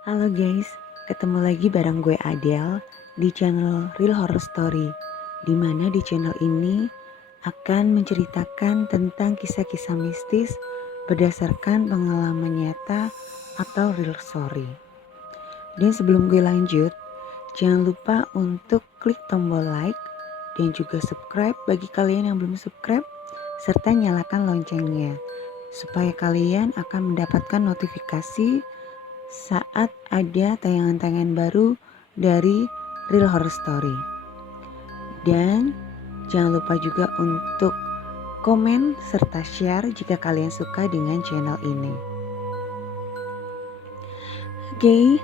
Halo guys, ketemu lagi bareng gue Adele di channel Real Horror Story. Dimana di channel ini akan menceritakan tentang kisah-kisah mistis berdasarkan pengalaman nyata atau real story. Dan sebelum gue lanjut, jangan lupa untuk klik tombol like dan juga subscribe bagi kalian yang belum subscribe, serta nyalakan loncengnya supaya kalian akan mendapatkan notifikasi saat ada tayangan-tayangan baru dari Real Horror Story. Dan jangan lupa juga untuk komen serta share jika kalian suka dengan channel ini. Oke,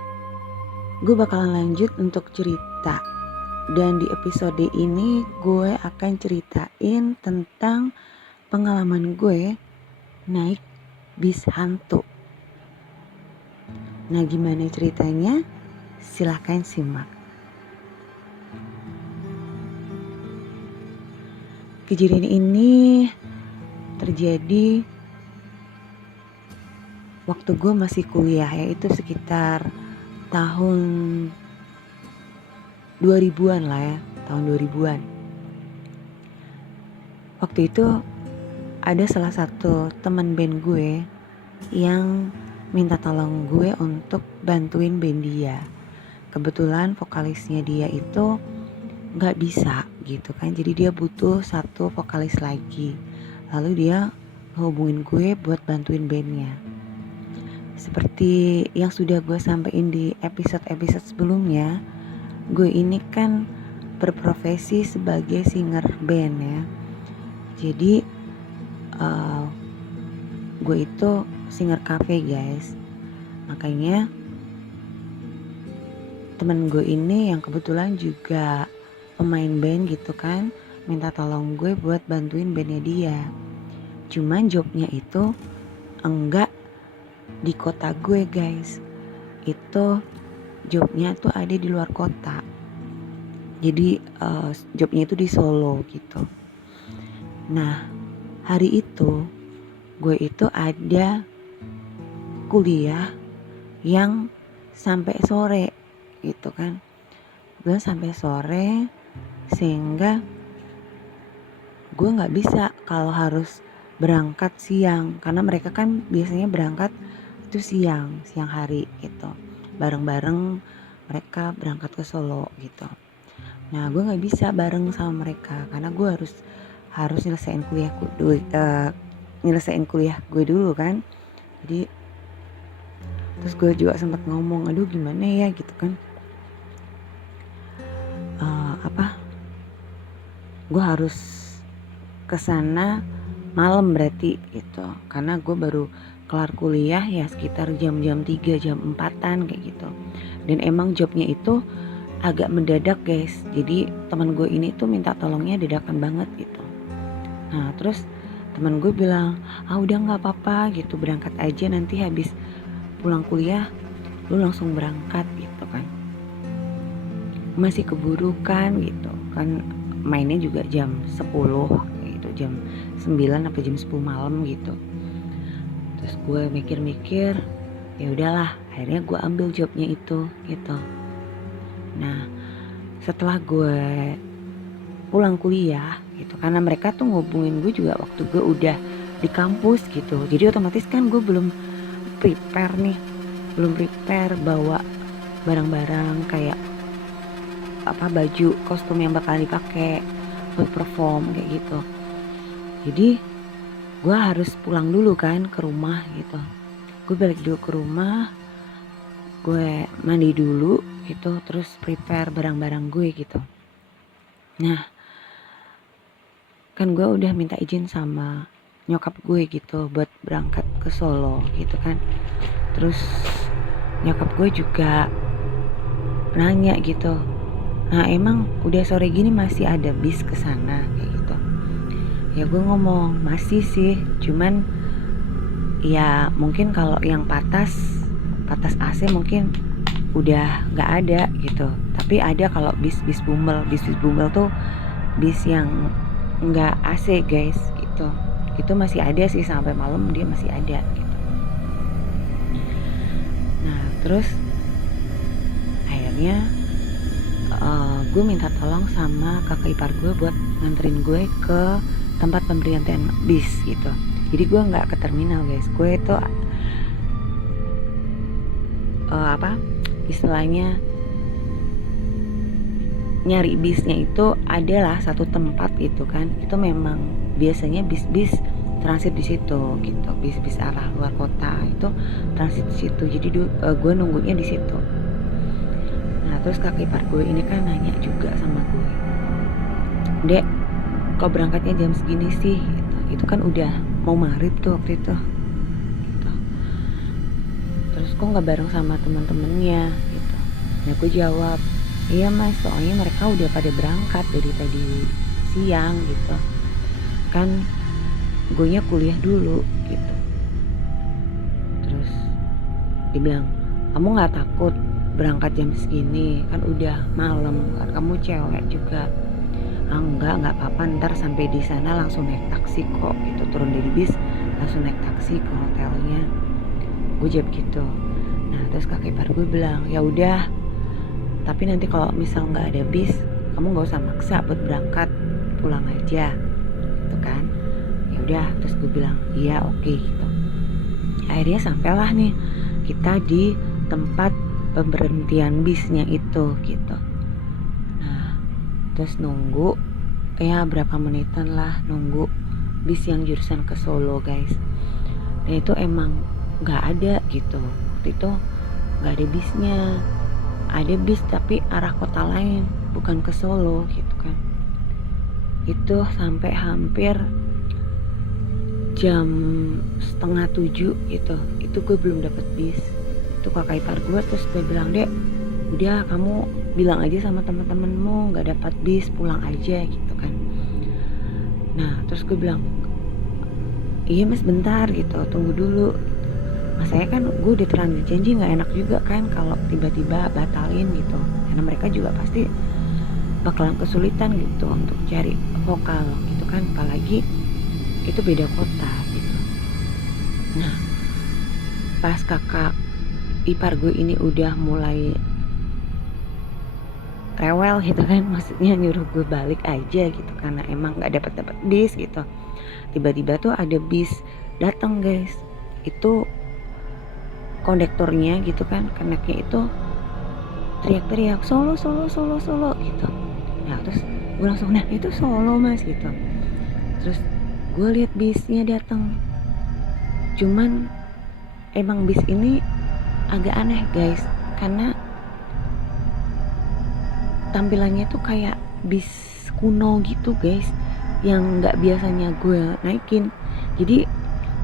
gue bakalan lanjut untuk cerita. Dan di episode ini gue akan ceritain tentang pengalaman gue naik bis hantu. Nah, gimana ceritanya? Silahkan simak. Kejadian ini terjadi waktu gue masih kuliah, yaitu sekitar tahun 2000-an lah ya, tahun 2000-an. Waktu itu ada salah satu teman band gue yang minta tolong gue untuk bantuin band dia. Kebetulan vokalisnya dia itu gak bisa gitu kan, jadi dia butuh satu vokalis lagi. Lalu dia hubungin gue buat bantuin bandnya. Seperti yang sudah gue sampaikan di episode-episode sebelumnya, gue ini kan berprofesi sebagai singer band ya. Jadi gue itu singer cafe guys. Makanya temen gue ini yang kebetulan juga pemain band gitu kan, minta tolong gue buat bantuin bandnya dia. Cuman jobnya itu enggak di kota gue guys. Itu jobnya tuh ada di luar kota. Jadi jobnya itu di Solo gitu. Nah, hari itu gue itu ada kuliah yang sampai sore gitu kan. Gue sampai sore sehingga gue gak bisa kalau harus berangkat siang, karena mereka kan biasanya berangkat itu siang hari gitu, bareng-bareng mereka berangkat ke Solo gitu. Nah, gue gak bisa bareng sama mereka karena gue harus nyelesain kuliah gue dulu kan. Jadi terus gue juga sempat ngomong, aduh gimana ya gitu kan, gue harus kesana malam berarti gitu, karena gue baru kelar kuliah ya sekitar jam 3 jam 4-an kayak gitu. Dan emang jobnya itu agak mendadak guys, jadi teman gue ini tuh minta tolongnya dadakan banget gitu. Nah terus teman gue bilang, udah gak apa-apa gitu, berangkat aja, nanti habis pulang kuliah lu langsung berangkat gitu kan. Masih keburu kan gitu kan, mainnya juga jam 10 gitu, jam 9 apa jam 10 malam gitu. Terus gue mikir-mikir, ya udahlah, akhirnya gue ambil jobnya itu gitu. Nah setelah gue pulang kuliah gitu, karena mereka tuh ngubungin gue juga waktu gue udah di kampus gitu, jadi otomatis kan gue belum prepare bawa barang-barang kayak baju kostum yang bakal dipakai buat perform kayak gitu. Jadi gue harus pulang dulu kan ke rumah gitu. Gue balik dulu ke rumah, gue mandi dulu gitu, terus prepare barang-barang gue gitu. Nah kan gue udah minta izin sama nyokap gue gitu buat berangkat ke Solo gitu kan. Terus nyokap gue juga nanya gitu, nah emang udah sore gini masih ada bis ke sana kayak gitu. Ya gue ngomong masih sih, cuman ya mungkin kalau yang patas AC mungkin udah nggak ada gitu. Tapi ada kalau bis Bumel tuh bis yang nggak AC guys gitu. Itu masih ada sih, sampai malam dia masih ada gitu. Nah terus akhirnya gue minta tolong sama kakak ipar gue buat nganterin gue ke tempat pemberhentian bis gitu. Jadi gue nggak ke terminal guys, gue itu istilahnya nyari bisnya itu adalah satu tempat gitu kan. Itu memang biasanya bis-bis transit di situ gitu, bis-bis arah luar kota itu transit di situ. Jadi gue nunggunya di situ. Nah terus kakak ipar gue ini kan nanya juga sama gue, Dek, kok berangkatnya jam segini sih? Gitu. Itu kan udah mau maghrib tuh waktu itu. Gitu. Terus kok nggak bareng sama teman-temannya? Gitu. Nah gue jawab, iya mas, soalnya mereka udah pada berangkat dari tadi siang gitu. Kan gue nya kuliah dulu gitu. Terus dia bilang, kamu nggak takut berangkat jam segini? Kan udah malam, kan kamu cewek juga. Enggak apa-apa, ntar sampai di sana langsung naik taksi kok gitu, turun dari bis langsung naik taksi ke hotelnya. Gue jawab gitu. Nah terus kakak ipar gue bilang, ya udah, tapi nanti kalau misal nggak ada bis, kamu nggak usah maksa buat berangkat, pulang aja gitu kan. Ya udah, terus gue bilang iya oke gitu. Akhirnya sampailah nih kita di tempat pemberhentian bisnya itu gitu. Nah terus nunggu ya berapa menitan lah nunggu bis yang jurusan ke Solo guys. Dan itu emang nggak ada gitu, waktu itu nggak ada bisnya. Ada bis tapi arah kota lain, bukan ke Solo gitu kan. Itu sampai hampir jam 6:30 gitu, itu gue belum dapet bis. Itu kakak ipar gue terus gue bilang, Dek, udah kamu bilang aja sama teman-temanmu nggak dapat bis, pulang aja gitu kan. Nah terus gue bilang, iya mas bentar gitu, tunggu dulu. Mas saya kan gue udah terlanjur janji, nggak enak juga kan kalau tiba-tiba batalin gitu, karena mereka juga pasti bakalan kesulitan gitu untuk cari vokal gitu kan, apalagi itu beda kota gitu. Nah pas kakak ipar gue ini udah mulai rewel gitu kan, maksudnya nyuruh gue balik aja gitu karena emang nggak dapat bis gitu. Tiba-tiba tuh ada bis datang guys, itu kondektornya gitu kan, keneknya itu teriak-teriak Solo gitu. Nah terus gue langsung, nah itu Solo mas gitu. Terus gue lihat bisnya datang, cuman emang bis ini agak aneh guys, karena tampilannya tuh kayak bis kuno gitu guys, yang nggak biasanya gue naikin. Jadi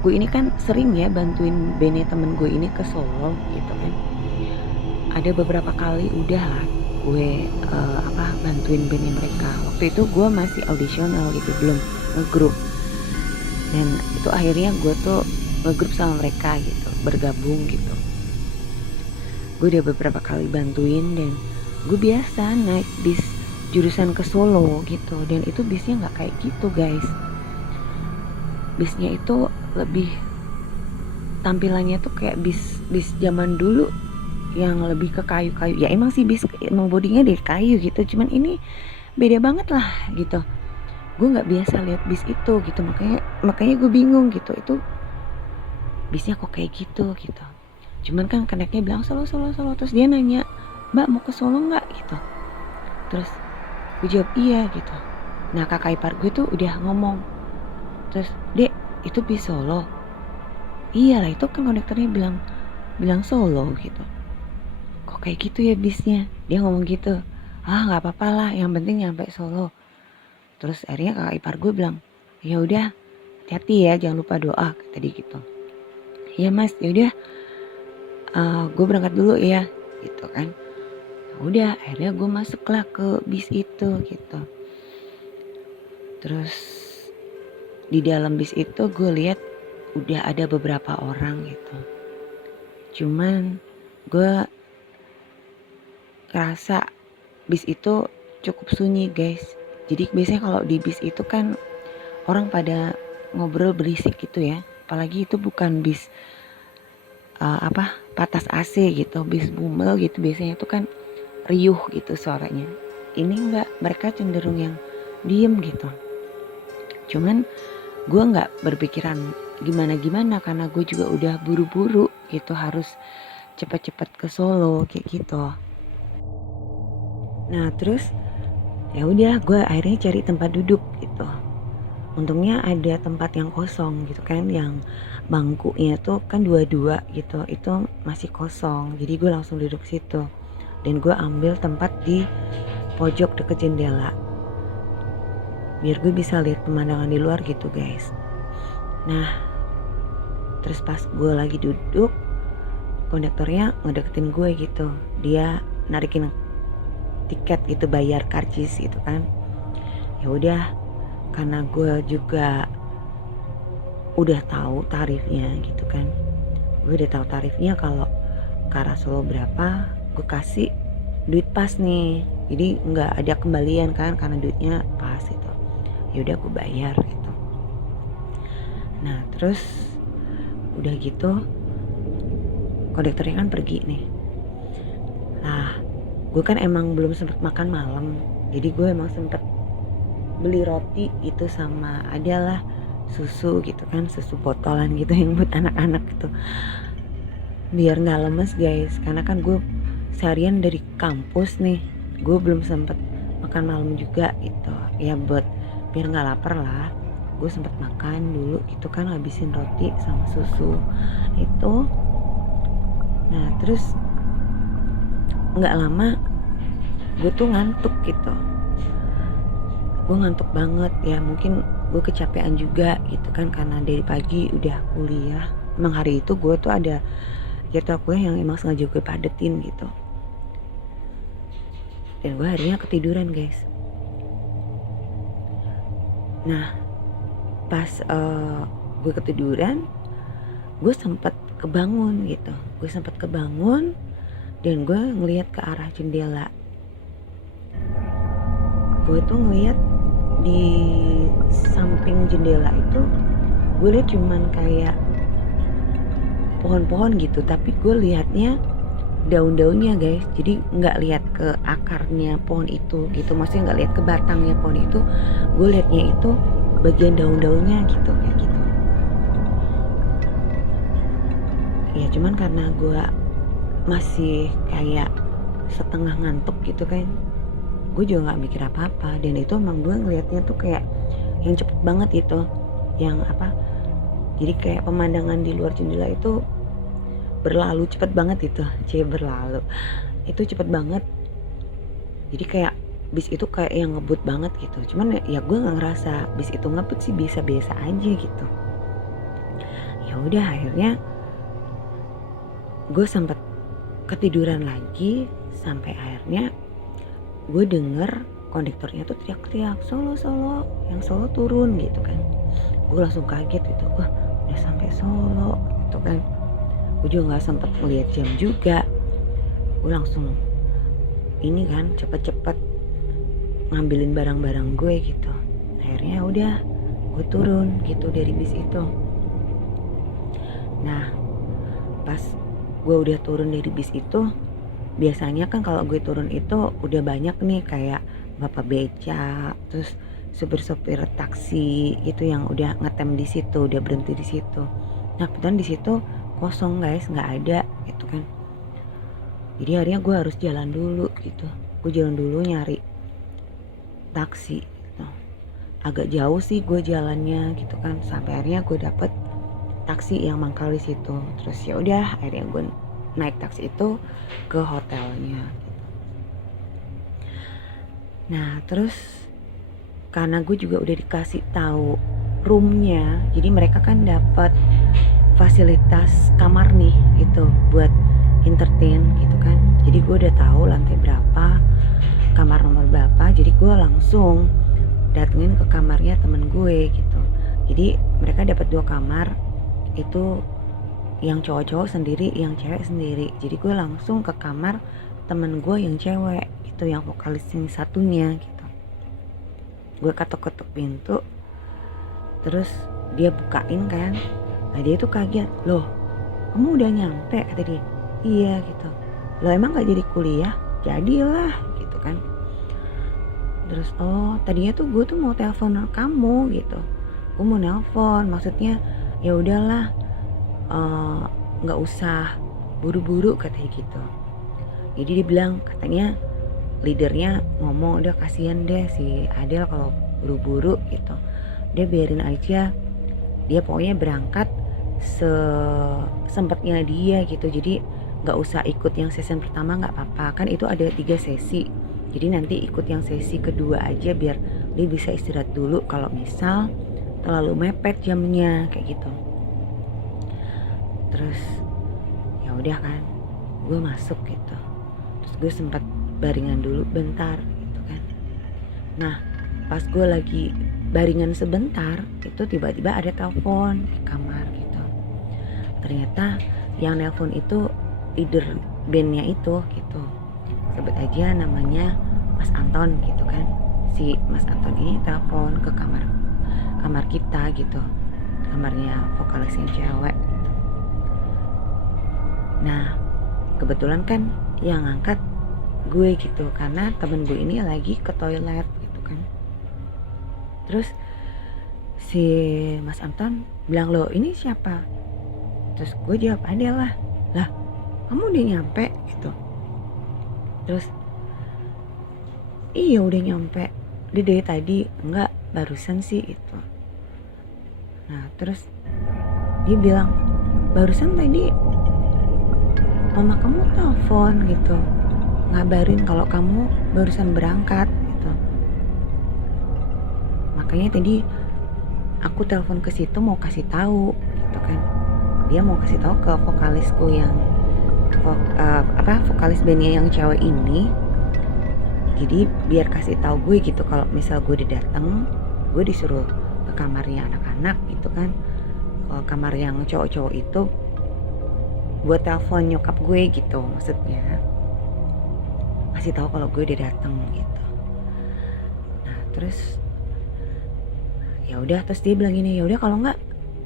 gue ini kan sering ya bantuin bene temen gue ini ke Solo gitu kan. Ada beberapa kali udah lah gue bantuin bene mereka. Waktu itu gue masih audisional gitu, belum ngegrup. Dan itu akhirnya gue tuh ngegrup sama mereka gitu, bergabung gitu. Gue udah beberapa kali bantuin dan gue biasa naik bis jurusan ke Solo gitu. Dan itu bisnya gak kayak gitu guys. Bisnya itu lebih, tampilannya tuh kayak bis zaman dulu yang lebih ke kayu-kayu. Ya emang sih bis emang bodinya dari kayu gitu, cuman ini beda banget lah gitu. Gue nggak biasa lihat bis itu gitu, makanya gue bingung gitu, itu bisnya kok kayak gitu. Cuman kan keneknya bilang Solo, terus dia nanya, Mbak mau ke Solo nggak gitu. Terus gue jawab iya gitu. Nah kakak ipar gue tuh udah ngomong, terus Dek itu bis Solo? Iyalah itu kan kondektornya bilang Solo gitu. Kok kayak gitu ya bisnya? Dia ngomong gitu. Nggak apa-apa lah, yang penting nyampe Solo. Terus akhirnya kakak ipar gue bilang, ya udah hati-hati ya, jangan lupa doa tadi gitu. Ya mas, ya udah gue berangkat dulu ya gitu kan. Udah akhirnya gue masuklah ke bis itu gitu. Terus di dalam bis itu gue lihat udah ada beberapa orang gitu. Cuman gue ngerasa bis itu cukup sunyi guys. Jadi biasanya kalau di bis itu kan orang pada ngobrol berisik gitu ya. Apalagi itu bukan bis patas AC gitu, bis bumel gitu. Biasanya itu kan riuh gitu suaranya. Ini enggak, mereka cenderung yang diem gitu. Cuman gue nggak berpikiran gimana-gimana karena gue juga udah buru-buru gitu, harus cepet-cepet ke Solo kayak gitu. Nah terus ya udah gue akhirnya cari tempat duduk gitu. Untungnya ada tempat yang kosong gitu kan, yang bangkunya tuh kan dua-dua gitu, itu masih kosong. Jadi gue langsung duduk situ dan gue ambil tempat di pojok deket jendela biar gue bisa lihat pemandangan di luar gitu guys. Nah terus pas gue lagi duduk, kondektornya ngedeketin gue gitu, dia narikin tiket gitu, bayar karcis gitu kan. Ya udah, karena gue juga udah tahu tarifnya gitu kan, gue udah tahu tarifnya kalau ke arah Solo berapa, gue kasih duit pas nih, jadi nggak ada kembalian kan karena duitnya pas itu. Ya udah gue bayar gitu. Nah terus udah gitu kondektornya kan pergi nih. Nah gue kan emang belum sempet makan malam, jadi gue emang sempet beli roti itu sama adalah susu gitu kan, susu botolan gitu yang buat anak-anak gitu biar nggak lemes guys, karena kan gue seharian dari kampus nih, gue belum sempet makan malam juga gitu ya, buat biar nggak lapar lah. Gue sempet makan dulu gitu kan, habisin roti sama susu itu. Nah terus nggak lama gue tuh ngantuk gitu, gue ngantuk banget ya, mungkin gue kecapean juga gitu kan karena dari pagi udah kuliah. Emang hari itu gue tuh ada jadwal kuliah yang emang sengaja gue padetin gitu, dan gue harinya ketiduran guys. Nah pas gue ketiduran, gue sempet kebangun gitu, dan gue ngelihat ke arah jendela. Gue tuh ngelihat di samping jendela itu, gue lihat cuman kayak pohon-pohon gitu, tapi gue lihatnya daun-daunnya guys, jadi nggak lihat ke akarnya pohon itu gitu, maksudnya nggak lihat ke batangnya pohon itu, gue lihatnya itu bagian daun-daunnya gitu, kayak gitu ya. Cuman karena gue masih kayak setengah ngantuk gitu kan, gue juga nggak mikir apa-apa, dan itu emang gue ngelihatnya tuh kayak yang cepet banget gitu, yang apa, jadi kayak pemandangan di luar jendela itu berlalu cepet banget itu, berlalu itu cepet banget, jadi kayak bis itu kayak yang ngebut banget gitu. Cuman ya gue nggak ngerasa bis itu ngebut sih, biasa-biasa aja gitu. Ya udah akhirnya gue sempet ketiduran lagi sampai akhirnya gue denger kondektornya tuh teriak-teriak, Solo, yang Solo turun gitu kan. Gue langsung kaget gitu, wah udah sampai Solo gitu kan. Gue juga nggak sempet ngeliat jam juga, gue langsung ini kan cepet-cepet ngambilin barang-barang gue gitu. Akhirnya udah gue turun gitu dari bis itu. Nah pas gue udah turun dari bis itu, biasanya kan kalau gue turun itu udah banyak nih kayak bapak beca, terus supir-supir taksi itu yang udah ngetem di situ, udah berhenti di situ. Nah kebetulan di situ kosong guys, nggak ada gitu kan. Jadi akhirnya gue harus jalan dulu gitu, gue jalan dulu nyari taksi gitu. Agak jauh sih gue jalannya gitu kan, sampai akhirnya gue dapet taksi yang mangkal di situ. Terus ya udah akhirnya gue naik taksi itu ke hotelnya gitu. Nah terus karena gue juga udah dikasih tahu roomnya, jadi mereka kan dapat fasilitas kamar nih gitu buat entertain gitu kan. Jadi gue udah tahu lantai berapa, kamar nomor berapa, jadi gue langsung datengin ke kamarnya temen gue gitu. Jadi mereka dapat 2 kamar, itu yang cowok-cowok sendiri, yang cewek sendiri. Jadi gue langsung ke kamar temen gue yang cewek itu, yang vokalis yang satunya gitu. Gue ketok-ketok pintu, terus dia bukain kan. Nah dia tuh kaget, loh kamu udah nyampe, kata dia. Iya gitu. Lo emang gak jadi kuliah? jadilah gitu kan. Terus tadinya tuh gue tuh mau telepon kamu gitu, gue mau nelpon, maksudnya ya udahlah, nggak usah buru-buru katanya gitu. Jadi dia bilang katanya leadernya ngomong udah kasihan deh si Adel kalau buru-buru gitu, dia biarin aja, dia pokoknya berangkat sempatnya dia gitu, jadi nggak usah ikut yang season pertama nggak apa-apa kan, itu ada 3 sesi, jadi nanti ikut yang sesi kedua aja biar dia bisa istirahat dulu kalau misal terlalu mepet jamnya kayak gitu. Terus ya udah kan, gue masuk gitu, terus gue sempat baringan dulu bentar gitu kan. Nah pas gue lagi baringan sebentar itu tiba-tiba ada telepon di kamar gitu. Ternyata yang nelpon itu leader bandnya itu gitu, sebut aja namanya Mas Anton gitu kan. Si Mas Anton ini telepon ke kamar kita gitu, kamarnya vokalis yang cewek gitu. Nah kebetulan kan yang ngangkat gue gitu, karena temen gue ini lagi ke toilet gitu kan. Terus si Mas Anton bilang, lo ini siapa? Terus gue jawab, Adel lah. Lah kamu udah nyampe gitu. Terus iya udah nyampe, dia dari tadi. Enggak, barusan sih itu. Nah terus dia bilang, barusan tadi mama kamu telepon gitu, ngabarin kalau kamu barusan berangkat gitu. Makanya tadi aku telepon ke situ mau kasih tahu gitu kan. Dia mau kasih tahu ke vokalisku yang vokalis bandnya yang cewek ini. Jadi biar kasih tahu gue gitu kalau misal gue udah datang, gue disuruh ke kamarnya anak-anak gitu kan. Kalau kamar yang cowok-cowok itu buat telepon nyokap gue gitu, maksudnya kasih tahu kalau gue udah datang gitu. Nah terus ya udah, terus dia bilang gini, ya udah kalau nggak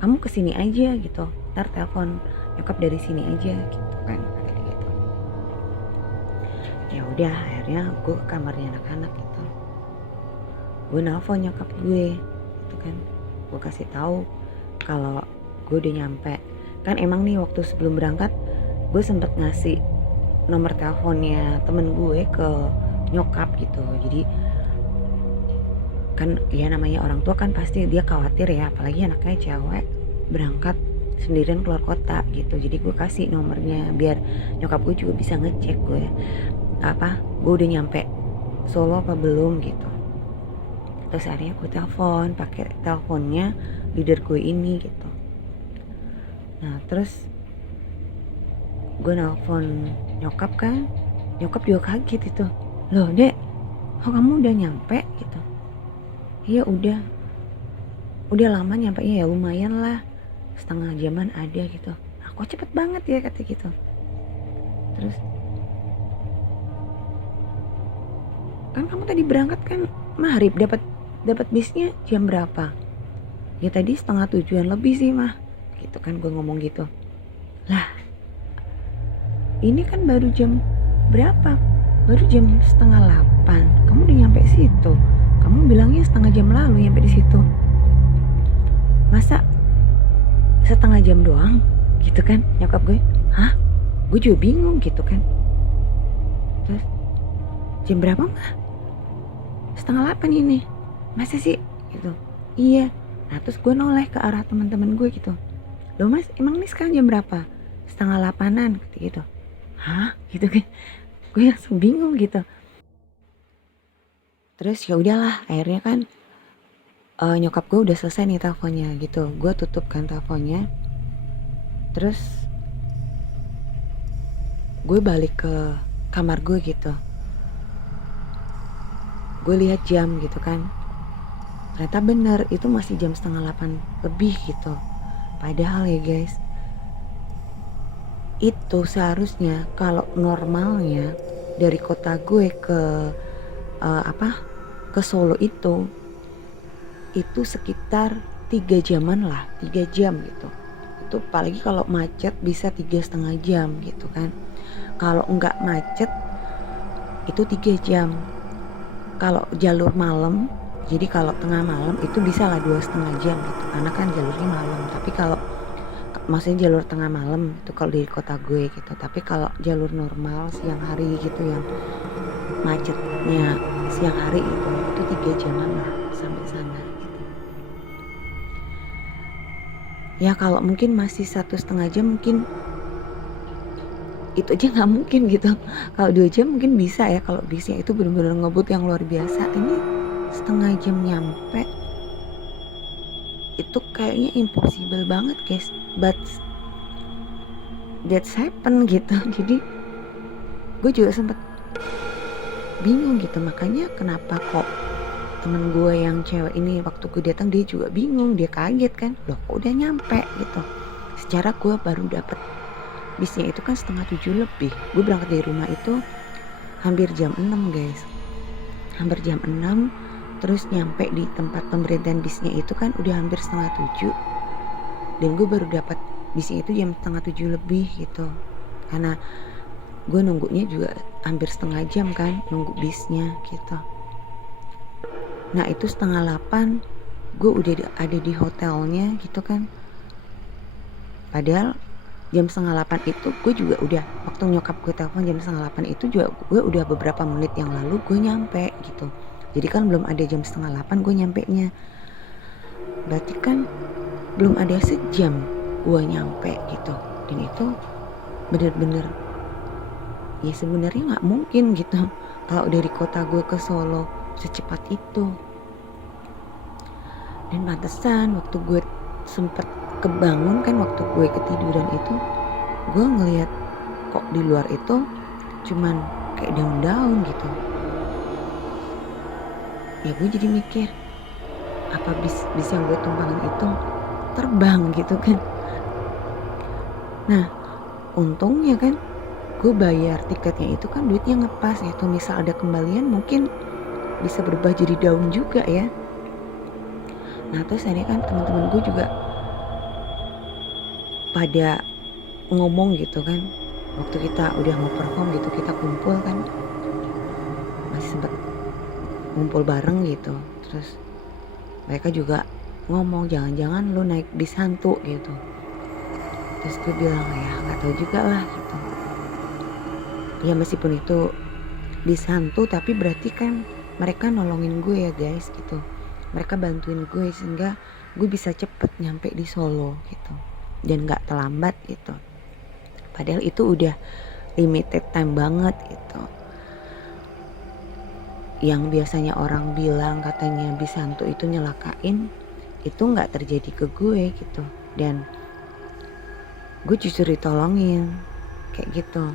kamu kesini aja gitu, ntar telepon nyokap dari sini aja gitu kan, kayak gitu. Ya udah akhirnya gue ke kamarnya anak-anak gitu, gue nelfon nyokap gue gitu kan, gue kasih tahu kalau gue udah nyampe. Kan emang nih waktu sebelum berangkat gue sempet ngasih nomor teleponnya temen gue ke nyokap gitu. Jadi kan ya namanya orang tua kan pasti dia khawatir ya, apalagi anaknya cewek berangkat sendirian keluar kota gitu. Jadi gue kasih nomornya biar nyokap gue juga bisa ngecek gue udah nyampe Solo apa belum gitu. Terus akhirnya gue telepon pakai teleponnya leader gue ini gitu. Nah terus gue nelpon nyokap kan, nyokap juga kaget itu, loh dek, kamu udah nyampe gitu. Iya udah lama nyampe ya, lumayan lah, setengah jaman ada gitu. Nah, kok cepet banget ya kata gitu. Terus kan kamu tadi berangkat kan maghrib, dapat bisnya jam berapa? Ya tadi 6:30 lebih sih mah, gitu kan gue ngomong gitu. Lah ini kan baru jam berapa? Baru jam 7:30. Kamu udah nyampe situ. Kamu bilangnya setengah jam lalu nyampe di situ. Masa setengah jam doang? Gitu kan nyokap gue. Hah? Gue juga bingung gitu kan. Terus jam berapa mah? 7:30 ini. Masa sih? Gitu. Iya. Nah terus gue noleh ke arah teman-teman gue gitu. Loh mas, emang nih sekarang jam berapa? 7:30 gitu. Hah? Gitu kan. Gue langsung bingung gitu. Terus ya udahlah, akhirnya kan nyokap gue udah selesai nih teleponnya gitu. Gue tutup kan teleponnya. Terus gue balik ke kamar gue gitu. Gue lihat jam gitu kan. Ternyata bener itu masih jam 7:30 lebih gitu. Padahal ya guys, itu seharusnya kalau normalnya dari kota gue ke ke Solo itu sekitar 3 jaman lah, 3 jam gitu. Itu apalagi kalau macet bisa 3,5 jam gitu kan. Kalau enggak macet itu 3 jam. Kalau jalur malam, jadi kalau tengah malam itu bisa lah 2,5 jam gitu, karena kan jalurnya malam. Tapi kalau maksudnya jalur tengah malam itu kalau di kota gue gitu. Tapi kalau jalur normal siang hari gitu yang macetnya siang hari itu 3 jaman lah sampai sana gitu. Ya kalau mungkin masih 1,5 jam mungkin itu aja nggak mungkin gitu. Kalau 2 jam mungkin bisa ya kalau bisnya itu benar-benar ngebut yang luar biasa. Ini 1,5 jam nyampe, itu kayaknya impossible banget guys, but that's happen gitu. Jadi gue juga sempet bingung gitu, makanya kenapa kok temen gue yang cewek ini waktu gue datang dia juga bingung, dia kaget kan, loh kok udah nyampe gitu. Secara gue baru dapet bisnya itu kan 6:30 lebih. Gue berangkat dari rumah itu hampir jam 6 guys, hampir jam 6. Terus nyampe di tempat pemberhentian bisnya itu kan udah hampir 6:30, dan gue baru dapat bisnya itu jam 6:30 lebih gitu, karena gue nunggunya juga hampir setengah jam kan nunggu bisnya gitu. Nah itu 7:30 gue udah ada di hotelnya gitu kan, padahal jam 7:30 itu gue juga udah, waktu nyokap gue telepon jam 7:30 itu juga gue udah beberapa menit yang lalu gue nyampe gitu. Jadi kan belum ada jam 7:30 gue nyampe nya, berarti kan belum ada sejam gue nyampe gitu. Dan itu bener-bener ya sebenarnya nggak mungkin gitu kalau dari kota gue ke Solo secepat itu. Dan pantesan waktu gue sempet kebangun kan, waktu gue ketiduran itu gue ngeliat kok di luar itu cuman kayak daun-daun gitu. Ya gue jadi mikir, apa bis yang gue tumpangin itu terbang gitu kan. Nah untungnya kan gue bayar tiketnya itu kan duitnya ngepas ya, tuh misal ada kembalian mungkin bisa berubah jadi daun juga ya. Nah terus ini kan teman-teman gue juga pada ngomong gitu kan, waktu kita udah mau perform gitu, kita kumpul kan, masih sempet ngumpul bareng gitu. Terus mereka juga ngomong jangan-jangan lu naik bis hantu gitu. Terus gue bilang ya nggak tahu juga lah gitu. Ya meskipun itu bis hantu tapi berarti kan mereka nolongin gue ya guys gitu. Mereka bantuin gue sehingga gue bisa cepet nyampe di Solo gitu, dan nggak terlambat gitu. Padahal itu udah limited time banget gitu. Yang biasanya orang bilang katanya bis hantu itu nyelakain, itu nggak terjadi ke gue gitu. Dan gue justru ditolongin kayak gitu.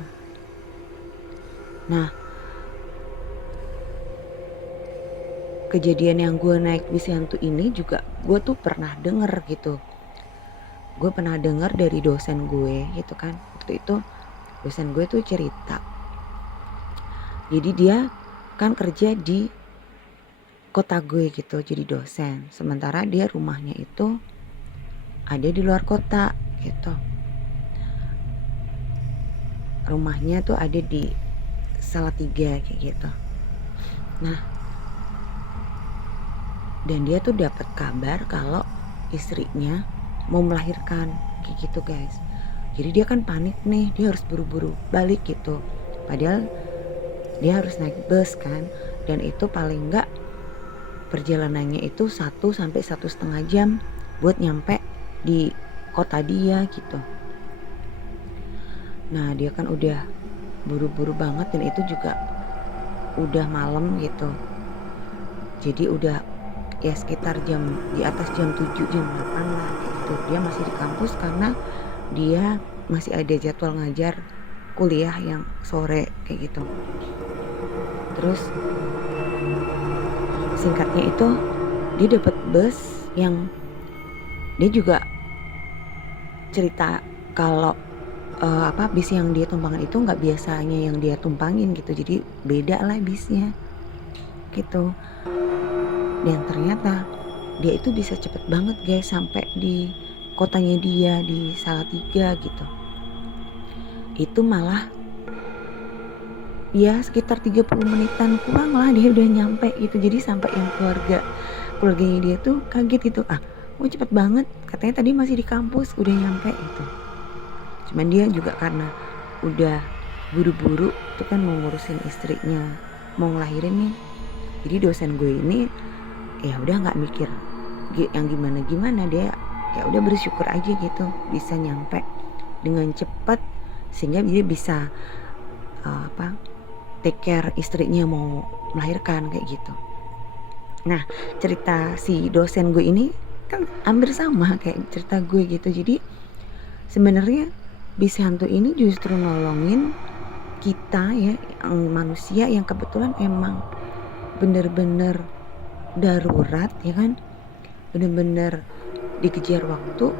Nah kejadian yang gue naik bis hantu ini juga gue tuh pernah denger gitu. Gue pernah denger dari dosen gue gitu kan. Waktu itu dosen gue tuh cerita, jadi dia kan kerja di kota gue gitu jadi dosen, sementara dia rumahnya itu ada di luar kota gitu. Rumahnya tuh ada di Salatiga kayak gitu. Nah dan dia tuh dapat kabar kalau istrinya mau melahirkan kayak gitu guys. Jadi dia kan panik nih, dia harus buru-buru balik gitu, padahal dia harus naik bus kan, dan itu paling enggak perjalanannya itu 1 sampai 1,5 jam buat nyampe di kota dia gitu. Nah dia kan udah buru-buru banget, dan itu juga udah malam gitu. Jadi udah ya sekitar jam di atas jam 7 jam 8 lah gitu. Dia masih di kampus karena dia masih ada jadwal ngajar kuliah yang sore kayak gitu. Terus singkatnya itu dia dapat bus yang dia juga cerita kalau bis yang dia tumpangin itu nggak biasanya yang dia tumpangin gitu, jadi beda lah bisnya gitu. Dan ternyata dia itu bisa cepet banget guys sampai di kotanya dia di Salatiga gitu. Itu malah ya sekitar 30 menitan kurang lah dia udah nyampe gitu. Jadi sampai yang keluarganya dia tuh kaget gitu, cepet banget, katanya tadi masih di kampus udah nyampe gitu. Cuman dia juga karena udah buru-buru tuh kan mau ngurusin istrinya, mau ngelahirin nih. Jadi dosen gue ini ya udah nggak mikir yang gimana, dia ya udah bersyukur aja gitu bisa nyampe dengan cepat sehingga dia bisa take care istrinya mau melahirkan kayak gitu. Nah, cerita si dosen gue ini kan hampir sama kayak cerita gue gitu. Jadi sebenarnya bis hantu ini justru nolongin kita ya, yang manusia yang kebetulan emang bener-bener darurat ya kan, bener-bener dikejar waktu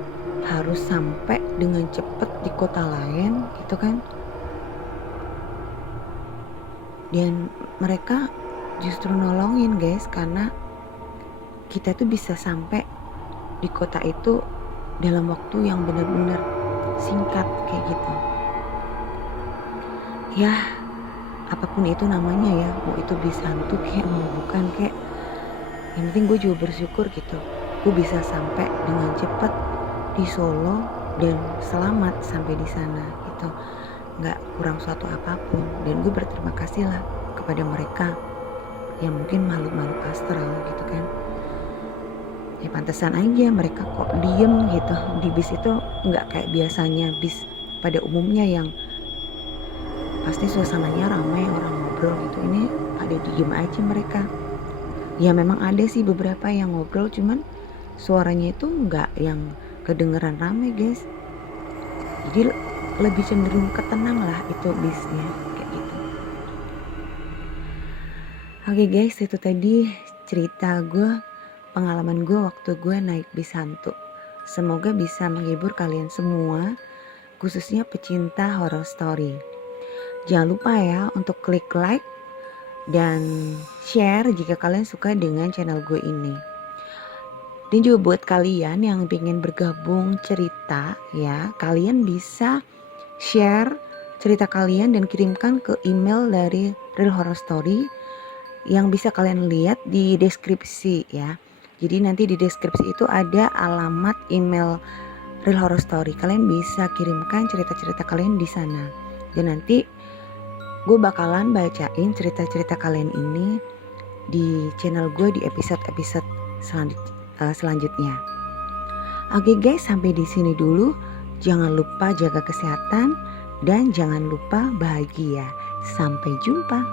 harus sampai dengan cepet di kota lain gitu kan. Dan mereka justru nolongin guys, karena kita tuh bisa sampai di kota itu dalam waktu yang benar-benar singkat kayak gitu. Ya apapun itu namanya ya, mau itu bisa hantu kayak mau bukan kayak, yang penting gue juga bersyukur gitu gue bisa sampai dengan cepat di Solo dan selamat sampai di sana gitu, nggak kurang suatu apapun. Dan gue berterima kasih lah kepada mereka yang mungkin makhluk-makhluk astral gitu kan. Ya pantesan aja mereka kok diem gitu di bis itu, nggak kayak biasanya bis pada umumnya yang pasti suasananya ramai orang ngobrol gitu. Ini ada diem aja mereka. Ya memang ada sih beberapa yang ngobrol, cuman suaranya itu nggak yang kedengeran ramai guys. Jadi lebih cenderung ketenang lah itu bisnya kayak gitu. Oke guys, itu tadi cerita gue, pengalaman gue waktu gue naik bis hantu. Semoga bisa menghibur kalian semua, khususnya pecinta horror story. Jangan lupa ya untuk klik like dan share jika kalian suka dengan channel gue ini. Dan juga buat kalian yang ingin bergabung cerita ya, kalian bisa share cerita kalian dan kirimkan ke email dari Real Horror Story yang bisa kalian lihat di deskripsi ya. Jadi nanti di deskripsi itu ada alamat email Real Horror Story. Kalian bisa kirimkan cerita-cerita kalian di sana. Dan nanti gue bakalan bacain cerita-cerita kalian ini di channel gue di episode-episode selanjutnya. Oke guys, sampai di sini dulu. Jangan lupa jaga kesehatan dan jangan lupa bahagia. Sampai jumpa.